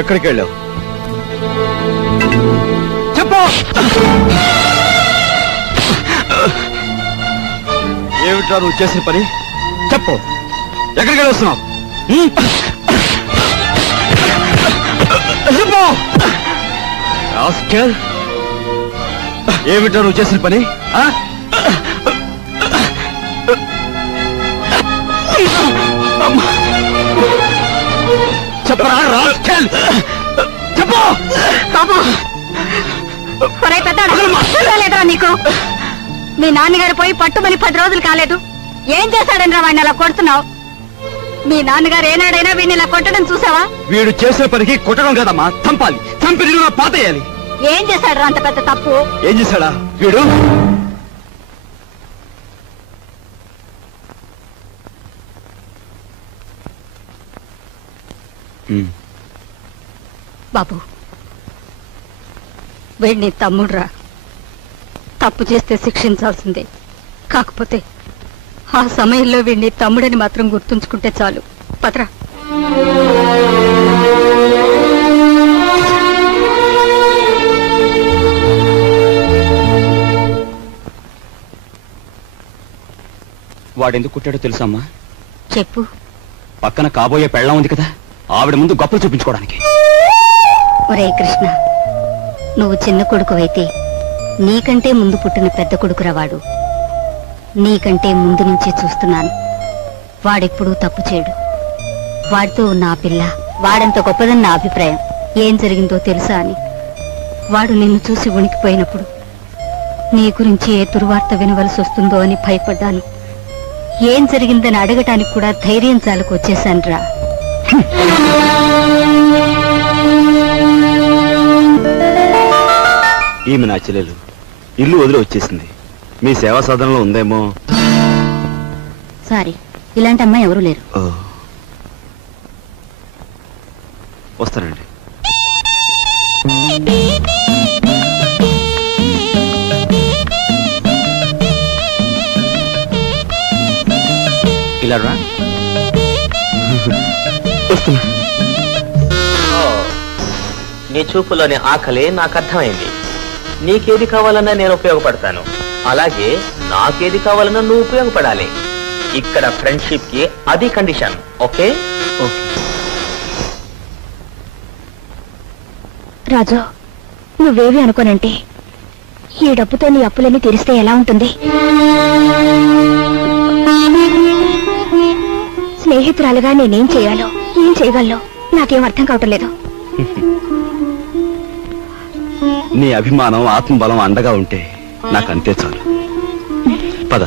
ఎక్కడికి వెళ్ళావు? చెప్పు. ఏమిట్రా నువ్వు చేసిన పని? చెప్పు, ఎక్కడికి వెళ్ళి వస్తున్నావు? చెప్పు. ఏమిట్రా నువ్వు చేసిన పని? చెప్పరా రాస్కెల్, చెప్పు. లేదురా నీకు? మీ నాన్నగారు పోయి పట్టుమని 10 రోజులు కాలేదు. ఏం చేశాడని వాడిని అలా కొడుతున్నావు? మీ నాన్నగారు ఏనాడైనా వీడిని ఇలా కొట్టడం చూసావా? వీడు చేసిన పనికి కొట్టడం కదమ్మా, చంపాలి. చంపి పాతేయాలి. ఏం చేశాడు అంత పెద్ద తప్పు? ఏం చేశాడా వీడు? బాబు, వీడిని తమ్ముడురా. తప్పు చేస్తే శిక్షించాల్సిందే. కాకపోతే ఆ సమయంలో వీడిని తమ్ముడని మాత్రం గుర్తుంచుకుంటే చాలు. పత్రా. వాడెందుకు కుట్టాడో తెలుసమ్మా? చెప్పు. పక్కన కాబోయే పెళ్ళం ఉంది కదా, ఆవిడ ముందు గొప్పలు చూపించుకోవడానికి. ఒరే కృష్ణ, నువ్వు చిన్న కొడుకువైతే నీకంటే ముందు పుట్టిన పెద్ద కొడుకురా వాడు. నీకంటే ముందు నుంచే చూస్తున్నాను. వాడెప్పుడూ తప్పు చేయడు. వాడితో ఉన్న ఆ పిల్ల వాడంత గొప్పదని నా అభిప్రాయం. ఏం జరిగిందో తెలుసా అని వాడు నిన్ను చూసి వణికిపోయినప్పుడు నీ గురించి ఏ దుర్వార్త వినవలసి వస్తుందో అని భయపడ్డాను. ఏం జరిగిందని అడగటానికి కూడా ధైర్యం చాలకు వచ్చేశానురా. ఈమె నా చెల్లెలు ఇల్లు వదిలి వచ్చేసింది. మీ సేవా సాధనలో ఉందేమో. సారీ, ఇలాంటి అమ్మాయి ఎవరూ లేరు. వస్తానండి. ఇలా రా. వస్తున్నా. నీ చూపులోని ఆకలి నాకు అర్థమైంది. నీకేది కావాలన్నా నేను ఉపయోగపడతాను, అలాగే నాకేది కావాలన్నా నువ్వు ఉపయోగపడాలి. ఇక్కడ ఫ్రెండ్షిప్ కి అది కండిషన్. ఓకే? రాజు, నువ్వేవి అనుకోనంటే ఈ డబ్బుతో నీ అప్పులన్నీ తీరిస్తే ఎలా ఉంటుంది? స్నేహితురాలుగా నేనేం చేయాలో, ఏం చేయగలను నాకేం అర్థం కావటం లేదు. నీ అభిమానం, ఆత్మబలం అండగా ఉంటే నాకంతే చాలు. పద.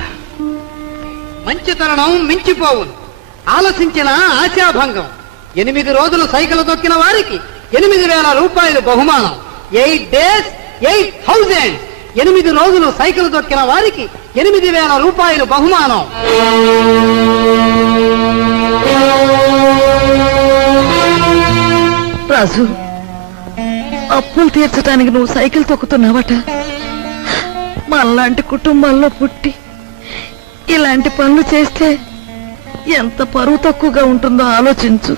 మంచి తరుణం మించిపోవును, ఆలోచించిన ఆశాభంగం. 8 రోజులు సైకిల్ తొక్కిన వారికి 8,000 రూపాయలు బహుమానం. 8 days 8,000. 8 రోజులు సైకిల్ తొక్కిన వారికి 8,000 రూపాయలు బహుమానం. రాజు, అప్పులు తీర్చడానికి నువ్వు సైకిల్ తొక్కుతున్నావట. మనలాంటి కుటుంబాల్లో పుట్టి ఇలాంటి పనులు చేస్తే ఎంత పరువు తక్కువగా ఉంటుందో ఆలోచించు.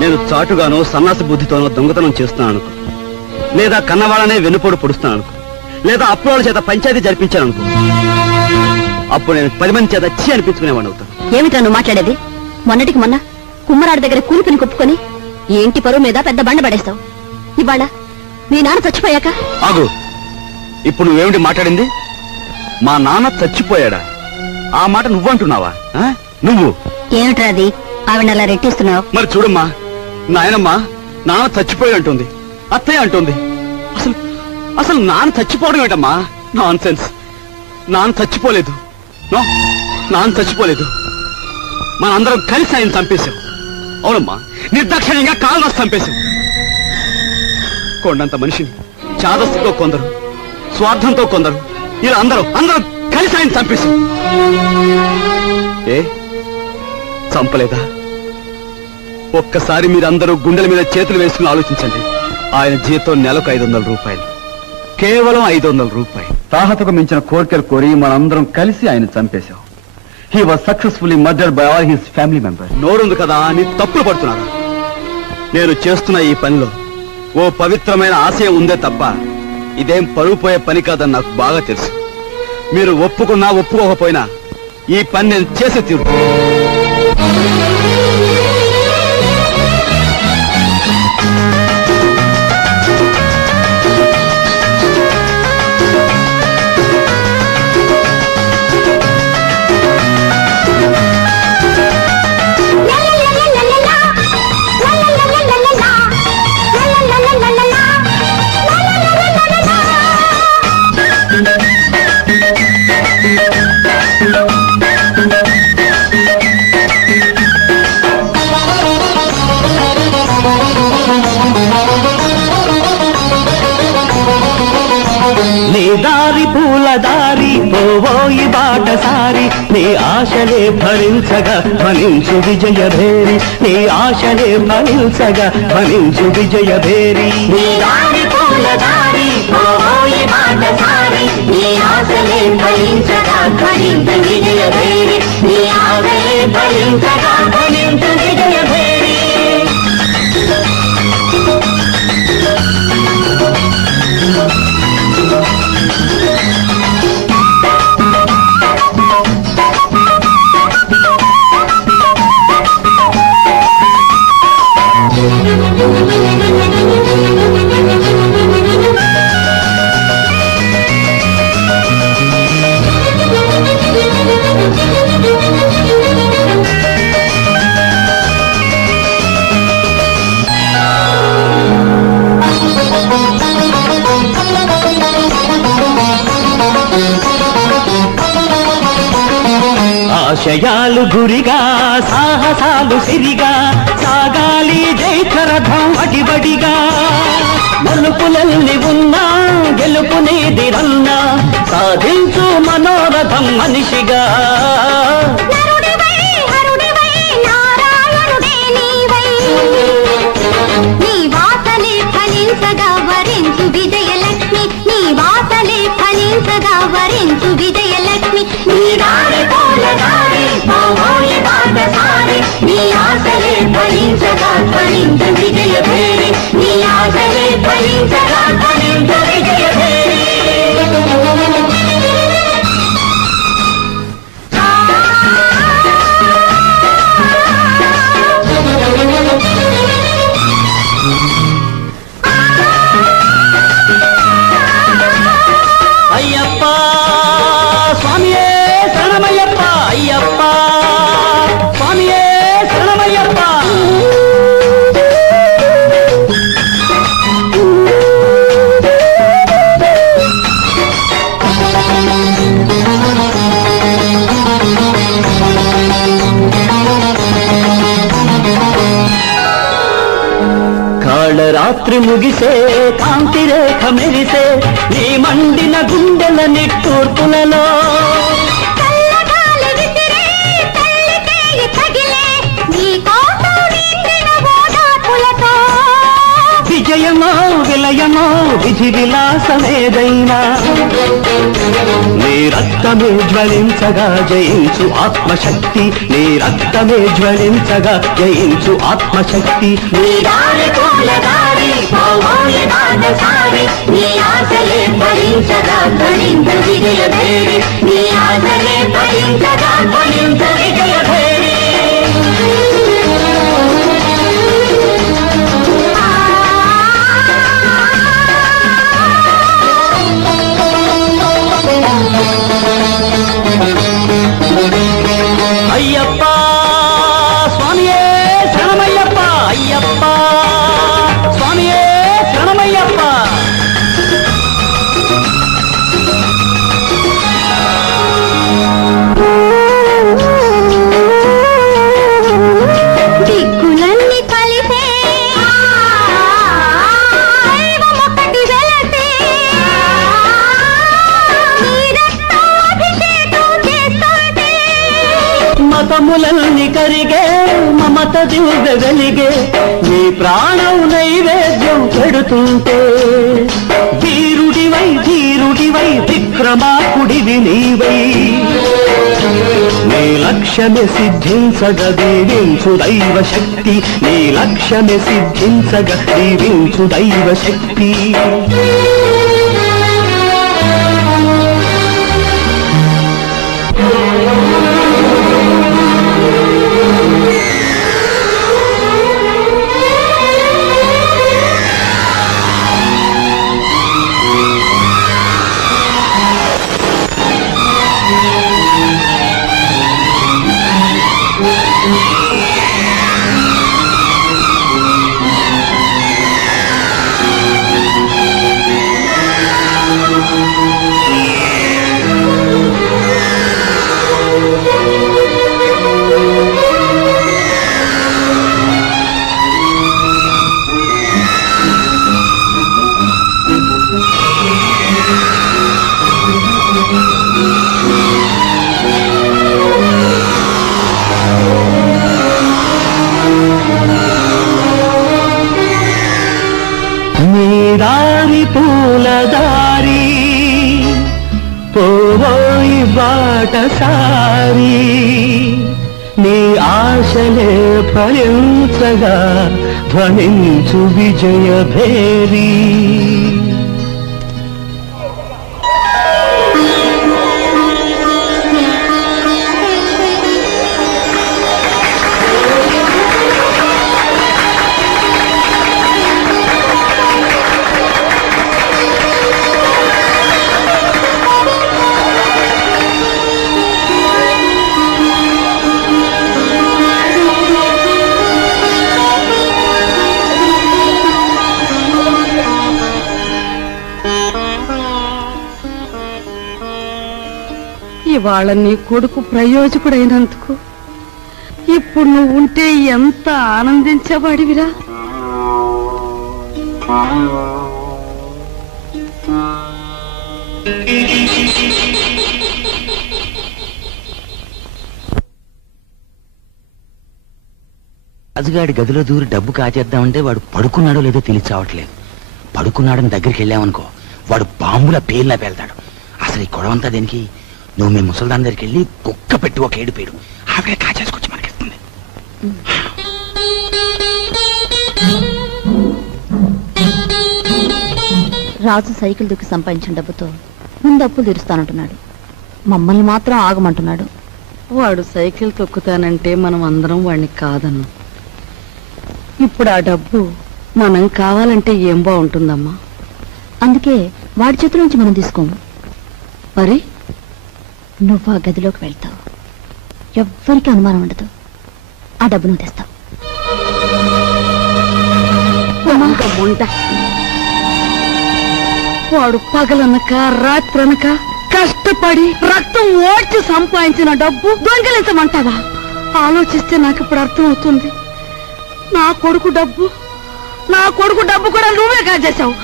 నేను చాటుగానో సన్నాసి బుద్ధితోనో దొంగతనం చేస్తున్నాను అనుకో, లేదా కన్నవాళ్ళనే వెన్నుపోడు పొడుస్తున్నాను అనుకో, లేదా అప్పుల చేత పంచాయతీ జరిపించాను అనుకో, అప్పుడు నేను 10 మంది చేత చీ అనిపించుకునేవాడిని అవుతాను. ఏమిటా నువ్వు మాట్లాడేది? మొన్నటికి మొన్న కుమ్మరాడి దగ్గర కూలిపిని కొప్పుకొని ఏంటి పరువు మీద పెద్ద బండ పడేస్తావు. ఇవాళ మీ నాన్న చచ్చిపోయాక. ఆగు, ఇప్పుడు నువ్వేమిటి మాట్లాడింది? మా నాన్న చచ్చిపోయాడా? ఆ మాట నువ్వంటున్నావా? నువ్వు ఏమిట్రా అది? ఆవిడ అలా రెట్టిస్తున్నావు. మరి చూడమ్మా, నాయనమ్మా నాన్న చచ్చిపోయి అంటుంది, అత్తయ్య అంటుంది. అసలు నాన్న చచ్చిపోవడం ఏంటమ్మా? Non sense. నాన్న చచ్చిపోలేదు. నాన్న చచ్చిపోలేదు. మనందరం కలిసి ఆయన చంపేశాం. అవునమ్మా, నిర్దాక్షిణ్యంగా కాలు రాసి చంపేశాం. కొండంత మనిషిని చాదస్తితో కొందరు, స్వార్థంతో కొందరు, ఇలా అందరం కలిసి ఆయన చంపేశాం. ఏ చంపలేదా? ఒక్కసారి మీరందరూ గుండెల మీద చేతులు వేసుకుని ఆలోచించండి. ఆయన జీతం నెలకు 500 రూపాయలు, కేవలం 500 రూపాయలు. తాహతకు మించిన కోరికలు కోరి మనందరం కలిసి ఆయన చంపేశాం. He was successfully murdered by all his family members. నోరుంది కదా అని తప్పులు పడుతున్నారు. నేను చేస్తున్న ఈ పనిలో ఓ పవిత్రమైన ఆశయం ఉందే తప్ప ఇదేం పరువు పోయే పని కాదని నాకు బాగా తెలుసు. మీరు ఒప్పుకున్నా ఒప్పుకోకపోయినా ఈ పని నేను చేసే తీరు. దారి పోవోయి బాటసారి నీ ఆశలే భరించగా ధ్వనించు విజయభేరి నీ ఆశలే భరించగా ధ్వనించు విజయభేరి నీ దారి పూల దారి పోవోయి బాటసారి నీ ఆశలే భరించగా ధ్వనించు విజయభేరి నీ ఆశలే భరించగా ధ్వనించు విజయభేరి. ఆశయాలు గురిగా సాహసాలు సిరిగా సాగాలి జైత్రరథం అడిబడిగా మలుపులల్ని ఉన్నా గెలుపునేదిరన్నా సాధించు మనోరథం మనిషిగా విజయభేరి నీ ఆశలే ఫలించగా ఫలించు విజయభేరి. అయ్యప్ప స్వామియే శరణమయ్యప్ప అయ్యప్ప స్వామియే శరణమయ్యప్ప. కాళరాత్రి ముగిసే కాంతి రేఖ మెరిసే నీ మండిన గుండెల నిట్టూర్పులలో విజయమో విలయమో విధి విలాసమేదైనా నీ రక్తమే జ్వలించగా జయించు ఆత్మశక్తి నీ రక్తమే జ్వలించగా జయించు ఆత్మశక్తి. నీ దారి పూల దారి పోవోయి బాటసారి నీ ఆశలే ఫలించగా ధ్వనించు విజయభేరి నీ ఆశలే ఫలించగా ధ్వనించు విజయభేరి. అయ్యప్ప స్వామియే శరణమయ్యప్ప అయ్యప్ప స్వామియే శరణమయ్యప్ప. దిక్కులన్నీ కలిసే ఒకటి వెలసే మతములన్నీ కరిగే మమత దివ్య వెలిగే నీ ప్రాణం నైవేద్యం పెడుతుంటే వీరుడివై ధీరుడివై విక్రమాకుడివి నీవై నీ లక్ష్యమే సిద్ధించగ దీవించు దైవ శక్తి నీ లక్ష్యమే సిద్ధించగ దీవించు దైవ శక్తి దారి పూలదారి పోయి బాటసారి నీ ఆశలే ఫలించగా ధ్వనించు విజయ భేరీ ఇవాళ నీ కొడుకు ప్రయోజకుడైనందుకు ఇప్పుడు నువ్వు ఉంటే ఎంత ఆనందించేవాడివిరా. రాజుగాడి గదిలో దూరి డబ్బు కాచేద్దామంటే వాడు పడుకున్నాడో లేదో తెలియచావట్లేదు. పడుకున్నాడని దగ్గరికి వెళ్ళామనుకో వాడు బాంబుల పేర్లా పేల్తాడు. అసలు ఈ గొడవంతా దేనికి? నువ్వు మీ ముసల్దాన్ దగ్గరికి వెళ్ళి కుక్క పెట్టి ఒక ఏడుపేడు ఆవిడే కాచేసుకొచ్చి మనకిస్తుంది. రాజు సైకిల్ దుక్కి సంపాదించిన డబ్బుతో ముందు అప్పులు తీరుస్తానంటున్నాడు. మమ్మల్ని మాత్రం ఆగమంటున్నాడు. వాడు సైకిల్ తొక్కుతానంటే మనం అందరం వాడిని కాదన్నాం. ఇప్పుడు ఆ డబ్బు మనం కావాలంటే ఏం బాగుంటుందమ్మా? అందుకే వాడి చేతుల నుంచి మనం తీసుకోము. మరి నువ్వు ఆ గదిలోకి వెళ్తావు, ఎవ్వరికీ అనుమానం ఉండదు. ఆ డబ్బు నువ్వు తెస్తావు. వాడు పగలనక రాత్రనక కష్టపడి రక్తం ఓడ్చి సంపాదించిన డబ్బు దొంగిలించమంటావా? ఆలోచిస్తే నాకు ఇప్పుడు అర్థం అవుతుంది. నా కొడుకు డబ్బు కూడా నువ్వే కాజేశావు.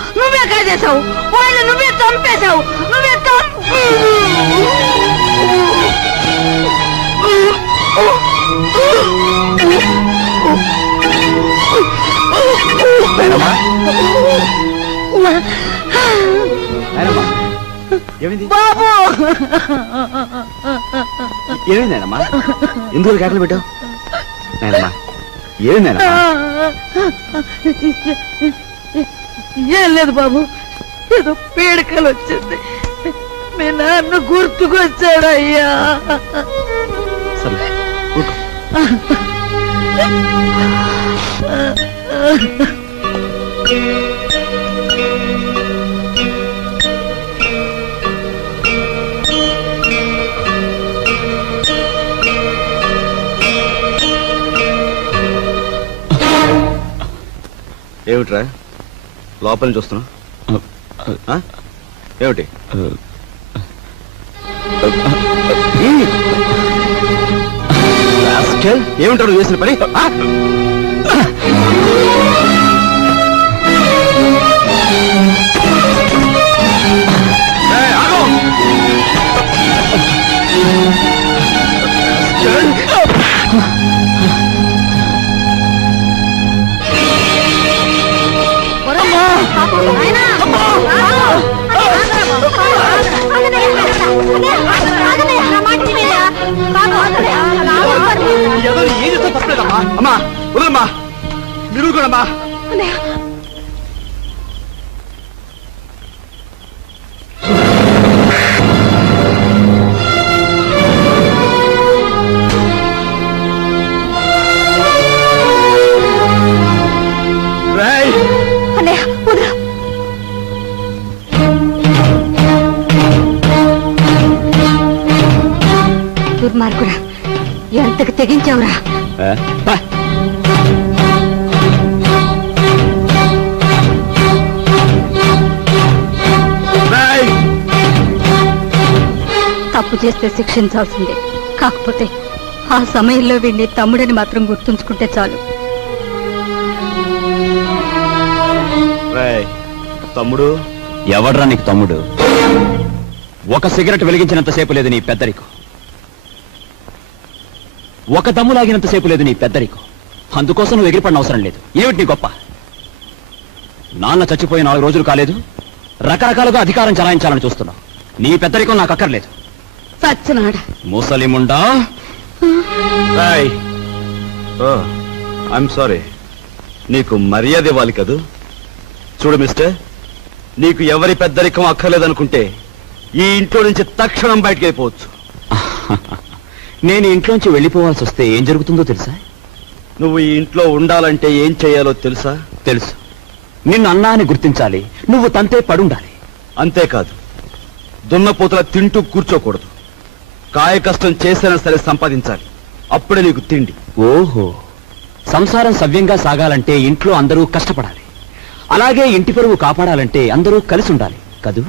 వాళ్ళు నువ్వే చంపేశావు. బాబు ఏమైందేనమ్మా? ఎందుకు కేకలు పెట్టావు? నాయనమ్మా ఏమైందేనమ్మా? ఏం లేదు బాబు, ఏదో పీడకలు వచ్చింది. మీ నాన్న గుర్తుకొచ్చాడయ్యా. సరే ఊరుకో. ఏమిట్రా లోపల నుంచి వస్తున్నా? ఏమిటి ఏమిటాడు చేసిన పని? అమ్మా వదలమ్మా, మీరు కూడా అమ్మా. దుర్మార్గుడా, ఎంతకు తెగించావురా? తప్పు చేస్తే శిక్షించాల్సిందే. కాకపోతే ఆ సమయంలో వీడిని తమ్ముడని మాత్రం గుర్తుంచుకుంటే చాలు. తమ్ముడు ఎవడ్రా నీకు తమ్ముడు? ఒక సిగరెట్ వెలిగించినంతసేపు లేదు నీ పెద్దరికం, ఒక దమ్ము లాగినంతసేపు లేదు నీ పెద్దరికం. అందుకోసం నువ్వు ఎగిరిపడిన అవసరం లేదు. ఏమిటి నీ గొప్ప? నాన్న చచ్చిపోయి 4 రోజులు కాలేదు, రకరకాలుగా అధికారం చలాయించాలని చూస్తున్నావు. నీ పెద్దరికం నాకు అక్కర్లేదు. సచ్చినాడ ముసలిముండా. ఐఎమ్ సారీ, నీకు మర్యాద ఇవ్వాలి కదూ. చూడు మిస్టర్, నీకు ఎవరి పెద్దరికం అక్కర్లేదనుకుంటే ఈ ఇంట్లో నుంచి తక్షణం బయటకు వెళ్ళిపోవచ్చు. నేను ఇంట్లోంచి వెళ్ళిపోవాల్సి వస్తే ఏం జరుగుతుందో తెలుసా? నువ్వు ఈ ఇంట్లో ఉండాలంటే ఏం చేయాలో తెలుసా? తెలుసు. నిన్ను అన్నా అని గుర్తించాలి, నువ్వు తంతే పడుండాలి. అంతేకాదు, దున్నపోతుల తింటూ కూర్చోకూడదు. కాయ కష్టం చేసైనా సరే సంపాదించాలి, అప్పుడే నీకు తిండి. ఓహో, సంసారం సవ్యంగా సాగాలంటే ఇంట్లో అందరూ కష్టపడాలి, అలాగే ఇంటి పరువు కాపాడాలంటే అందరూ కలిసి ఉండాలి కదూ.